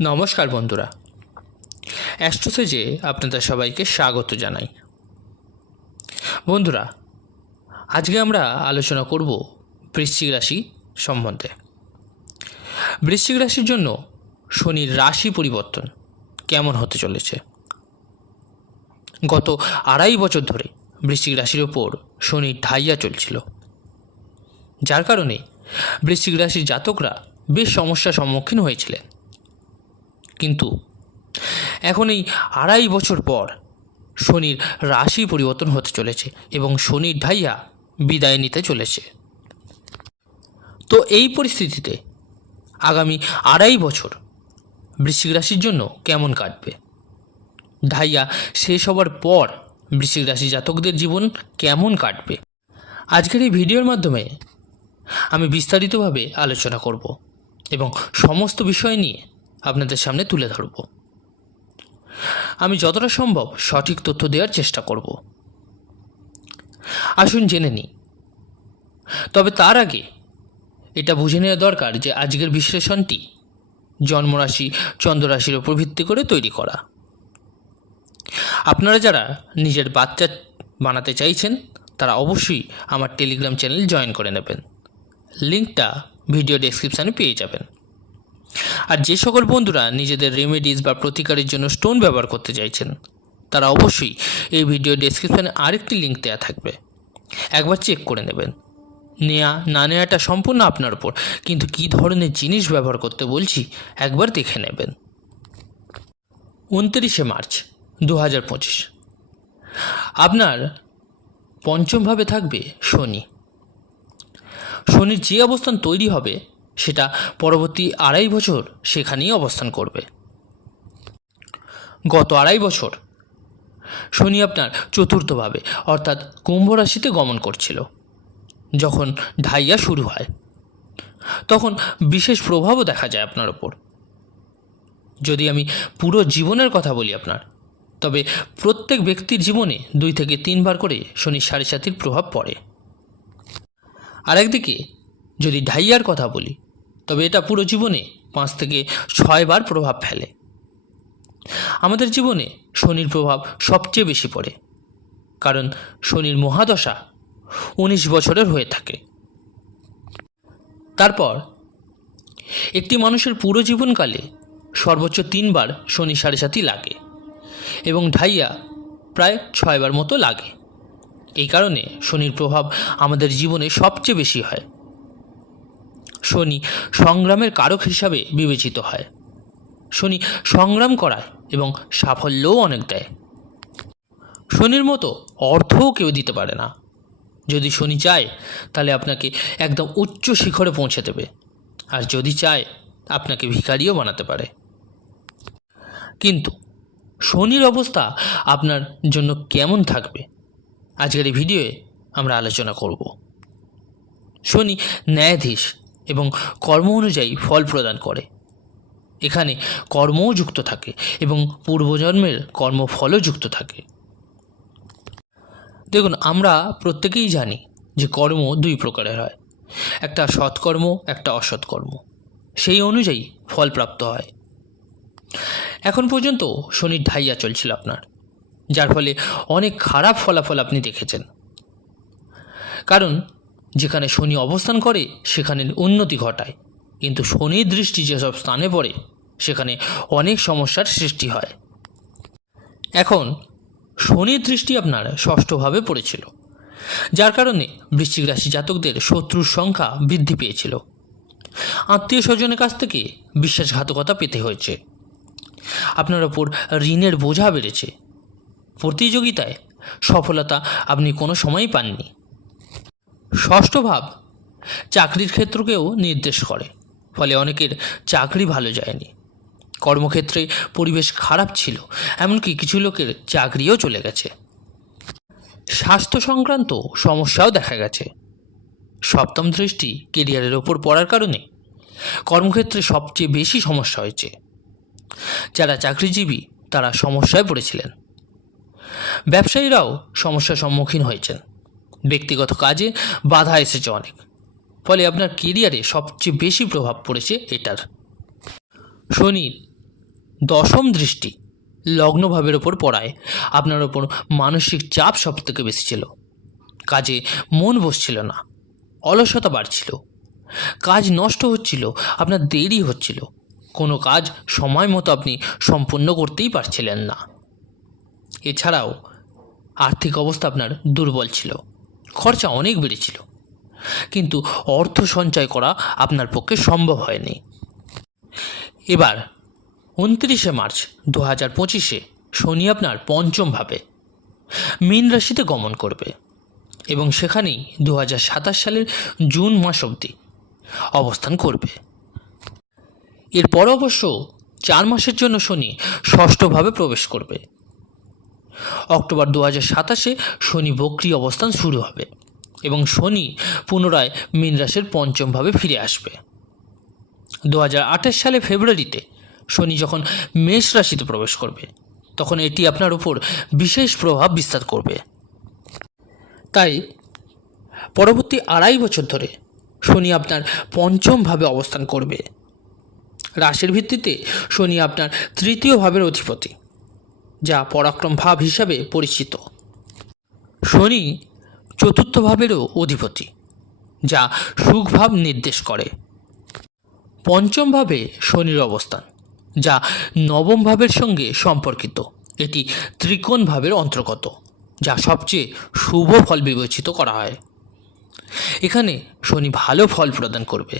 নমস্কার বন্ধুরা। অ্যাস্ট্রোসেজে আপনাদের সবাইকে স্বাগত জানাই। বন্ধুরা, আজকে আমরা আলোচনা করব বৃশ্চিক রাশি সম্বন্ধে। বৃশ্চিক রাশির জন্য শনির রাশি পরিবর্তন কেমন হতে চলেছে? গত আড়াই বছর ধরে বৃশ্চিক রাশির ওপর শনির ঢাইয়া চলছিল। যার কারণে বৃশ্চিক রাশির জাতকরা বেশ সমস্যার সম্মুখীন হয়েছিলেন। কিন্তু এখন এই আড়াই বছর পর শনির রাশি পরিবর্তন হতে চলেছে এবং শনির ঢাইয়া বিদায় নিতে চলেছে। তো এই পরিস্থিতিতে আগামী আড়াই বছর বৃশ্চিক রাশির জন্য কেমন কাটবে? ঢাইয়া শেষ হবার পর বৃশ্চিক রাশি জাতকদের জীবন কেমন কাটবে? আজকের এই ভিডিওর মাধ্যমে আমি বিস্তারিতভাবে আলোচনা করব এবং সমস্ত বিষয় নিয়ে আপনাদের সামনে তুলে ধরব। আমি যতটা সম্ভব সঠিক তথ্য দেওয়ার চেষ্টা করব। আসুন জেনে নিই। তবে তার আগে এটা বুঝে নেওয়া দরকার যে আজকের বিশ্লেষণটি জন্মরাশি, চন্দ্ররাশির উপর ভিত্তি করে তৈরি করা। আপনারা যারা নিজের বাচ্চা বানাতে চাইছেন, তারা অবশ্যই আমার টেলিগ্রাম চ্যানেল জয়েন করে নেবেন। লিঙ্কটা ভিডিও ডেসক্রিপশানে পেয়ে যাবেন। আর যে সকল বন্ধুরা নিজেদের রেমেডিস বা প্রতিকারের জন্য স্টোন ব্যবহার করতে চাইছেন, তারা অবশ্যই এই ভিডিও ডেসক্রিপশানে আরেকটি লিঙ্ক দেওয়া থাকবে। একবার চেক করে নেবেন। নেয়া, না নেওয়াটা সম্পূর্ণ আপনার উপর, কিন্তু কী ধরনের জিনিস ব্যবহার করতে বলছি, একবার দেখে নেবেন। উনত্রিশে মার্চ দু হাজার পঁচিশ। আপনার পঞ্চমভাবে থাকবে শনি। শনির যে অবস্থান তৈরি হবে সেটা পরবর্তী আড়াই বছর সেখানেই অবস্থান করবে। গত আড়াই বছর শনি আপনার চতুর্থভাবে, অর্থাৎ কুম্ভ রাশিতে গমন করছিল। যখন ঢাইয়া শুরু হয়, তখন বিশেষ প্রভাবও দেখা যায় আপনার ওপর। যদি আমি পুরো জীবনের কথা বলি আপনার, তবে প্রত্যেক ব্যক্তির জীবনে দুই থেকে তিনবার করে শনি সাড়ে সাতির প্রভাব পড়ে। আরেকদিকে যদি ঢাইয়ার কথা বলি তবে এটা পুরো জীবনে পাঁচ থেকে ছয়বার প্রভাব ফেলে। আমাদের জীবনে শনির প্রভাব সবচেয়ে বেশি পড়ে, কারণ শনির মহাদশা উনিশ বছরের হয়ে থাকে। তারপর একটি মানুষের পুরো জীবনকালে সর্বোচ্চ তিনবার শনি সাড়ে সাতি লাগে এবং ঢাইয়া প্রায় ছয়বার মতো লাগে। এই কারণে শনির প্রভাব আমাদের জীবনে সবচেয়ে বেশি হয়। শনি সংগ্রামের কারক হিসাবে বিবেচিত হয়। শনি সংগ্রাম করায় এবং সাফল্যও অনেক দেয়। শনির মতো অর্থও কেউ দিতে পারে না। যদি শনি চায়, তাহলে আপনাকে একদম উচ্চ শিখরে পৌঁছে দেবে। আর যদি চায়, আপনাকে ভিখারিও বানাতে পারে। কিন্তু শনির অবস্থা আপনার জন্য কেমন থাকবে? আজকের এই ভিডিওয়ে আমরা আলোচনা করব। শনি ন্যায়াধীশ এবং কর্ম অনুযায়ী ফল প্রদান করে। এখানে কর্মও যুক্ত থাকে এবং পূর্বজন্মের কর্মফলও যুক্ত থাকে। দেখুন, আমরা প্রত্যেকেই জানি যে কর্ম দুই প্রকারের হয়। একটা সৎকর্ম, একটা অসৎকর্ম। সেই অনুযায়ী ফল প্রাপ্ত হয়। এখন পর্যন্ত শনির ঢাইয়া চলছিল আপনার, যার ফলে অনেক খারাপ ফলাফল আপনি দেখেছেন। কারণ যেখানে শনি অবস্থান করে, সেখানে উন্নতি ঘটায়। কিন্তু শনির দৃষ্টি যেসব স্থানে পড়ে, সেখানে অনেক সমস্যার সৃষ্টি হয়। এখন, শনির দৃষ্টি আপনার ষষ্ঠভাবে পড়েছিল। যার কারণে বৃশ্চিক রাশি জাতকদের শত্রুর সংখ্যা বৃদ্ধি পেয়েছিল। আত্মীয় স্বজনের কাছ থেকে বিশ্বাসঘাতকতা পেতে হয়েছে। আপনার ওপর ঋণের বোঝা বেড়েছে। প্রতিযোগিতায় সফলতা আপনি কোনো সময়ই পাননি। ষষ্ঠ ভাব, চাকরির ক্ষেত্রকেও নির্দেশ করে, ফলে অনেকের চাকরি ভালো যায়নি। কর্মক্ষেত্রে পরিবেশ খারাপ ছিল, এমনকি কিছু লোকের চাকরিও চলে গেছে। স্বাস্থ্য সংক্রান্ত সমস্যাও দেখা গেছে। সপ্তম দৃষ্টি কেরিয়ারের ওপর পড়ার কারণে কর্মক্ষেত্রে সবচেয়ে বেশি সমস্যা হয়েছে। যারা চাকরিজীবী, তারা সমস্যায় পড়েছিলেন। ব্যবসায়ীরাও সমস্যার সম্মুখীন হয়েছেন। ব্যক্তিগত কাজে বাধা এসেছে অনেক। ফলে আপনার কেরিয়ারে সবচেয়ে বেশি প্রভাব পড়েছে এটার। শনির দশম দৃষ্টি লগ্নভাবের ওপর পড়ায়। আপনার ওপর মানসিক চাপ সব থেকে বেশি ছিল। কাজে মন বসছিল না, অলসতা বাড়ছিল। কাজ নষ্ট হচ্ছিল, আপনার দেরি হচ্ছিল। কোনো কাজ সময় মতো আপনি সম্পূর্ণ করতেই পারছিলেন না। এছাড়াও, আর্থিক অবস্থা আপনার দুর্বল ছিল। খরচা অনেক বেড়েছিল। কিন্তু অর্থ সঞ্চয় করা আপনার পক্ষে সম্ভব হয়নি। এবার, উনত্রিশে মার্চ দু হাজার পঁচিশে শনি আপনার পঞ্চম ভাবে, মীন রাশিতে গমন করবে এবং সেখানেই দু হাজার সাতাশ সালের জুন মাস অবধি অবস্থান করবে। এরপর অবশ্য চার মাসের জন্য শনি ষষ্ঠভাবে প্রবেশ করবে। অক্টোবর দু হাজার সাতাশে শনি বক্রি অবস্থান শুরু হবে এবং শনি পুনরায় মীন পঞ্চমভাবে ফিরে আসবে। দু হাজার আঠাশ সালে ফেব্রুয়ারিতে শনি যখন মেষ রাশিতে প্রবেশ করবে, তখন এটি আপনার উপর বিশেষ প্রভাব বিস্তার করবে। তাই পরবর্তী আড়াই বছর ধরে শনি আপনার পঞ্চমভাবে অবস্থান করবে। রাশির ভিত্তিতে শনি আপনার তৃতীয় ভাবের অধিপতি। যা পরাক্রম ভাব হিসাবে পরিচিত। শনি চতুর্থ ভাবেরও অধিপতি, যা সুখভাব নির্দেশ করে। পঞ্চম ভাবে শনির অবস্থান, যা নবম ভাবের সঙ্গে সম্পর্কিত। এটি ত্রিকোণ ভাবের অন্তর্গত, যা সবচেয়ে শুভ ফল বিবেচিত করা হয়। এখানে শনি ভালো ফল প্রদান করবে।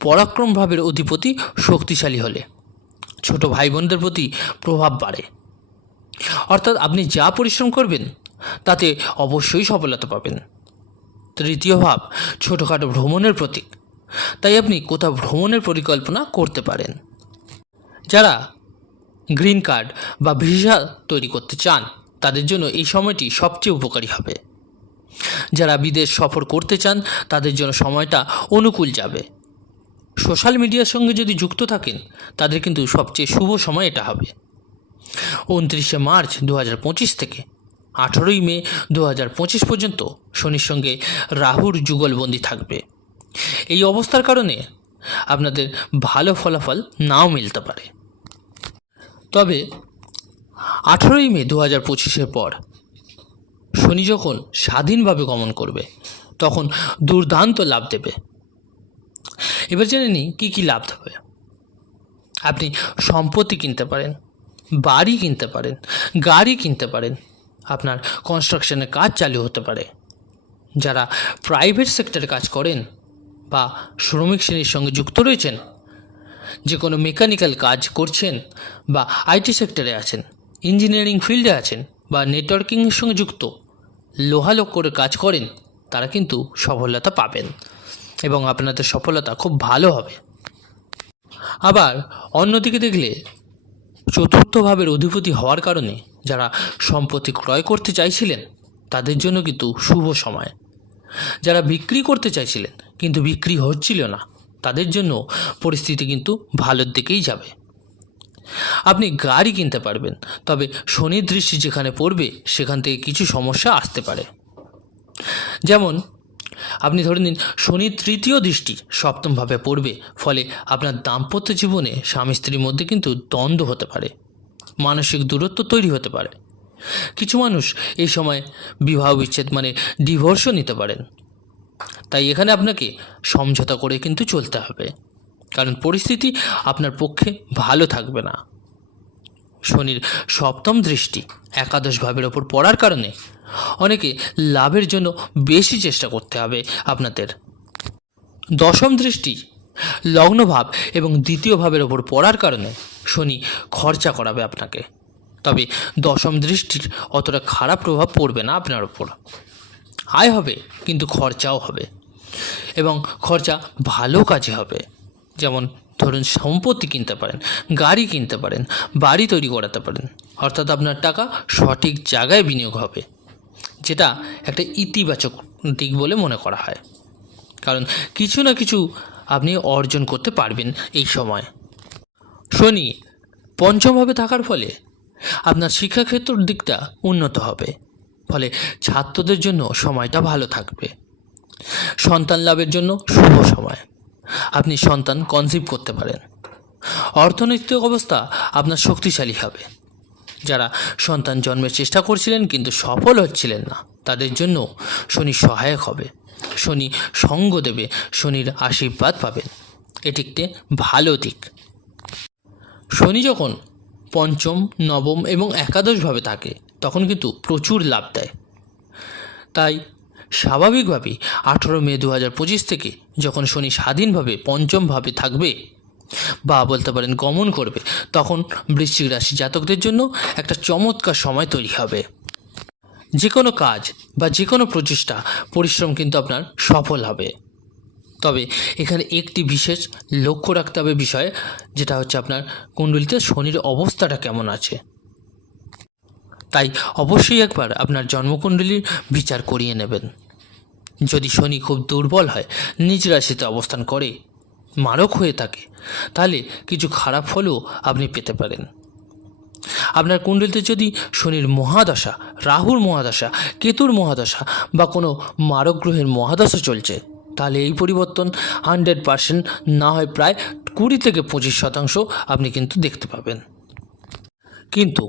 পরাক্রম ভাবের অধিপতি শক্তিশালী হলে ছোট ভাই বোনদের প্রতি প্রভাব বাড়ে। অর্থাৎ আপনি যা পরিশ্রম করবেন, তাতে অবশ্যই সফলতা পাবেন। তৃতীয় ভাব, ছোটোখাটো ভ্রমণের প্রতীক তাই আপনি কোথাও ভ্রমণের পরিকল্পনা করতে পারেন। যারা গ্রিন কার্ড বা ভিসা তৈরি করতে চান, তাদের জন্য এই সময়টি সবচেয়ে উপকারী হবে। যারা বিদেশ সফর করতে চান, তাদের জন্য সময়টা অনুকূল যাবে। সোশ্যাল মিডিয়ার সঙ্গে যদি যুক্ত থাকেন, তাদের কিন্তু সবচেয়ে শুভ সময় এটা হবে। উনত্রিশে মার্চ দু হাজার পঁচিশ থেকে আঠেরোই মে দু হাজার পঁচিশ পর্যন্ত শনির সঙ্গে রাহুর যুগলবন্দি থাকবে। এই অবস্থার কারণে আপনাদের ভালো ফলাফল নাও মিলতে পারে। তবে আঠেরোই মে দু হাজার পঁচিশের পর শনি যখন স্বাধীনভাবে গমন করবে, তখন দুর্দান্ত লাভ দেবে। এবার জেনে নিই কী কী লাভ হবে। আপনি সম্পত্তি কিনতে পারেন, বাড়ি কিনতে পারেন, গাড়ি কিনতে পারেন, আপনার কনস্ট্রাকশনের কাজ চালু হতে পারে। যারা প্রাইভেট সেক্টরে কাজ করেন বা শ্রমিক শ্রেণির সঙ্গে যুক্ত রয়েছেন যে কোনো মেকানিক্যাল কাজ করছেন বা আইটি সেক্টরে আছেন ইঞ্জিনিয়ারিং ফিল্ডে আছেন বা নেটওয়ার্কিংয়ের সঙ্গে যুক্ত, লোহালোক করে কাজ করেন, তারা কিন্তু সফলতা পাবেন। এবং আপনাদের সফলতা খুব ভালো হবে। আবার অন্যদিকে দেখলে চতুর্থ ভাবের অধিপতি হওয়ার কারণে যারা সম্পত্তি ক্রয় করতে চাইছিলেন, তাদের জন্য কিন্তু শুভ সময়। যারা বিক্রি করতে চাইছিলেন, কিন্তু বিক্রি হচ্ছিল না, তাদের জন্য পরিস্থিতি কিন্তু ভালোর দিকেই যাবে। আপনি গাড়ি কিনতে পারবেন, তবে শনির দৃষ্টি যেখানে পড়বে, সেখান থেকে কিছু সমস্যা আসতে পারে। যেমন আপনি ধরে নিন, শনির তৃতীয় দৃষ্টি সপ্তমভাবে পড়বে, ফলে আপনার দাম্পত্য জীবনে স্বামী স্ত্রীর মধ্যে কিন্তু দ্বন্দ্ব হতে পারে, মানসিক দূরত্ব তৈরি হতে পারে। কিছু মানুষ এই সময় বিবাহ বিচ্ছেদ মানে ডিভোর্সও নিতে পারেন। তাই এখানে আপনাকে সমঝোতা করে কিন্তু চলতে হবে, কারণ পরিস্থিতি আপনার পক্ষে ভালো থাকবে না। শনির সপ্তম দৃষ্টি একাদশ ভাবের ওপর পড়ার কারণে অনেকে লাভের জন্য বেশি চেষ্টা করতে হবে আপনাদের। দশম দৃষ্টি লগ্নভাব এবং দ্বিতীয় ভাবের ওপর পড়ার কারণে শনি খরচা করাবে আপনাকে। তবে দশম দৃষ্টির অতটা খারাপ প্রভাব পড়বে না আপনার ওপর। আয় হবে, কিন্তু খরচাও হবে এবং খরচা ভালো কাজে হবে। যেমন ধরুন সম্পত্তি কিনতে পারেন, গাড়ি কিনতে পারেন, বাড়ি তৈরি করাতে পারেন, অর্থাৎ আপনার টাকা সঠিক জায়গায় বিনিয়োগ হবে, যেটা একটা ইতিবাচক দিক বলে মনে করা হয়। কারণ কিছু না কিছু আপনি অর্জন করতে পারবেন এই সময়। শনি পঞ্চমভাবে থাকার ফলে আপনার শিক্ষাক্ষেত্রের দিকটা উন্নত হবে, ফলে ছাত্রদের জন্য সময়টা ভালো থাকবে। সন্তান লাভের জন্য শুভ সময়। আপনি সন্তান কনসিভ করতে পারেন। অর্থনৈতিক অবস্থা আপনার শক্তিশালী হবে। যারা সন্তান জন্মের চেষ্টা করছিলেন কিন্তু সফল হচ্ছিলেন না, তাদের জন্য শনি সহায়ক হবে। শনি সঙ্গ দেবে, শনির আশীর্বাদ পাবেন। এটি একটি ভালো দিক। শনি যখন পঞ্চম, নবম এবং একাদশভাবে থাকে, তখন কিন্তু প্রচুর লাভ দেয়। তাই স্বাভাবিকভাবেই আঠেরো মে দু হাজার পঁচিশ থেকে যখন শনি স্বাধীনভাবে পঞ্চমভাবে থাকবে, বা বলতে পারেন গমন করবে, তখন বৃশ্চিক রাশি জাতকদের জন্য একটা চমৎকার সময় তৈরি হবে। যে কোনো কাজ বা যে কোনো প্রচেষ্টা, পরিশ্রম কিন্তু আপনার সফল হবে। তবে এখানে একটি বিশেষ লক্ষ্য রাখতে হবে বিষয়, যেটা হচ্ছে আপনার কুণ্ডলিতে শনির অবস্থাটা কেমন আছে। তাই অবশ্যই একবার আপনার জন্মকুণ্ডলীর বিচার করিয়ে নেবেন। যদি শনি খুব দুর্বল হয়, নিজ রাশিতে অবস্থান করে মারক হয়ে থাকে, তাহলে কিছু খারাপ ফলও আপনি পেতে পারেন। আপনার কুণ্ডলিতে যদি শনির মহাদশা, রাহুর মহাদশা, কেতুর মহাদশা বা কোনো মারক গ্রহের মহাদশা চলছে, তাহলে এই পরিবর্তন হান্ড্রেড পার্সেন্ট না হয় প্রায় কুড়ি থেকে পঁচিশ শতাংশ আপনি কিন্তু দেখতে পাবেন। কিন্তু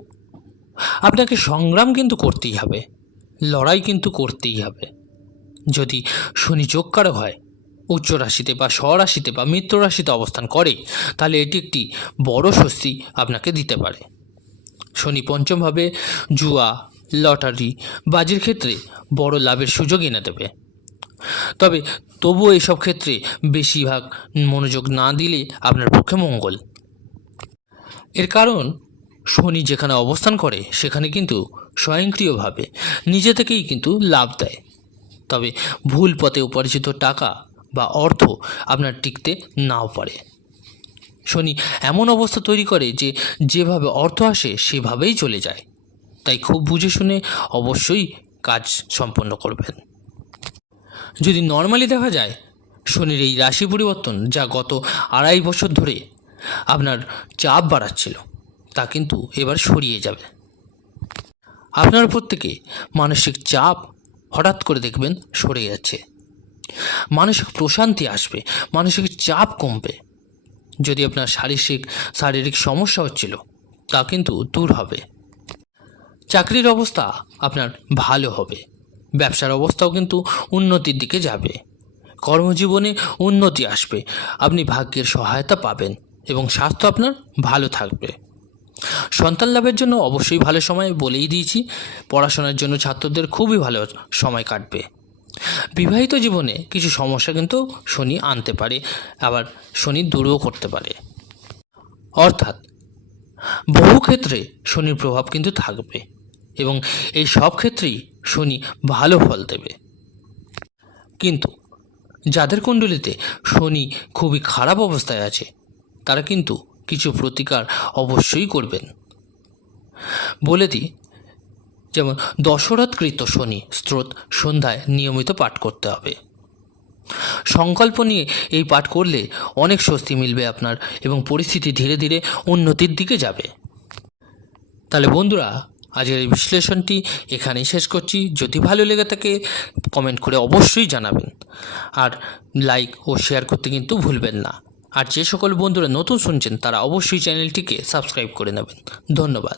আপনাকে সংগ্রাম কিন্তু করতেই হবে, লড়াই কিন্তু করতেই হবে। যদি শনি যোগকারক হয়, উচ্চ রাশিতে বা স্বরাশিতে বা মিত্র রাশিতে অবস্থান করে, তাহলে এটি একটি বড় স্বস্তি আপনাকে দিতে পারে। শনি পঞ্চমভাবে জুয়া, লটারি, বাজির ক্ষেত্রে বড় লাভের সুযোগ এনে দেবে। তবে তবুও এসব ক্ষেত্রে বেশিরভাগ মনোযোগ না দিলে আপনার পক্ষে মঙ্গল। এর কারণ শনি যেখানে অবস্থান করে, সেখানে কিন্তু স্বয়ংক্রিয়ভাবে নিজে থেকেই কিন্তু লাভ দেয়। তবে ভুল পথে উপার্জিত টাকা বা অর্থ আপনার টিকতে নাও পারে। শনি এমন অবস্থা তৈরি করে যে, যেভাবে অর্থ আসে, সেভাবেই চলে যায়। তাই খুব বুঝে শুনে অবশ্যই কাজ সম্পন্ন করবেন। যদি নর্মালি দেখা যায়, শনির এই রাশি পরিবর্তন যা গত আড়াই বছর ধরে আপনার চাপ বাড়াচ্ছিল তা কিন্তু এবার সরিয়ে যাবে। আপনার থেকে মানসিক চাপ হঠাৎ করে দেখবেন সরে যাচ্ছে। মানসিক প্রশান্তি আসবে, মানসিক চাপ কমবে। যদি আপনার শারীরিক শারীরিক সমস্যা হচ্ছিল, তা কিন্তু দূর হবে। চাকরির অবস্থা আপনার ভালো হবে। ব্যবসার অবস্থাও কিন্তু উন্নতির দিকে যাবে। কর্মজীবনে উন্নতি আসবে। আপনি ভাগ্যের সহায়তা পাবেন এবং স্বাস্থ্য আপনার ভালো থাকবে। সন্তান লাভের জন্য অবশ্যই ভালো সময় বলেই দিয়েছি। পড়াশোনার জন্য ছাত্রদের খুবই ভালো সময় কাটবে। বিবাহিত জীবনে কিছু সমস্যা কিন্তু শনি আনতে পারে, আবার শনি দূরও করতে পারে। অর্থাৎ, বহু ক্ষেত্রে শনির প্রভাব কিন্তু থাকবে এবং এই সব ক্ষেত্রেই শনি ভালো ফল দেবে। কিন্তু, যাদের কুণ্ডলিতে শনি খুবই খারাপ অবস্থায় আছে, তারা কিন্তু কিছু প্রতিকার অবশ্যই করবেন। বলে দিই, যেমন দশরথকৃত শনি স্রোত সন্ধ্যায় নিয়মিত পাঠ করতে হবে। সংকল্প নিয়ে এই পাঠ করলে অনেক স্বস্তি মিলবে আপনার এবং পরিস্থিতি ধীরে ধীরে উন্নতির দিকে যাবে। তাহলে বন্ধুরা, আজকের এই বিশ্লেষণটি এখানেই শেষ করছি। যদি ভালো লেগে থাকে, কমেন্ট করে অবশ্যই জানাবেন। আর লাইক ও শেয়ার করতে কিন্তু ভুলবেন না। আর যে সকল বন্ধুরা নতুন শুনছেন তারা অবশ্যই চ্যানেলটিকে সাবস্ক্রাইব করে নেবেন। ধন্যবাদ।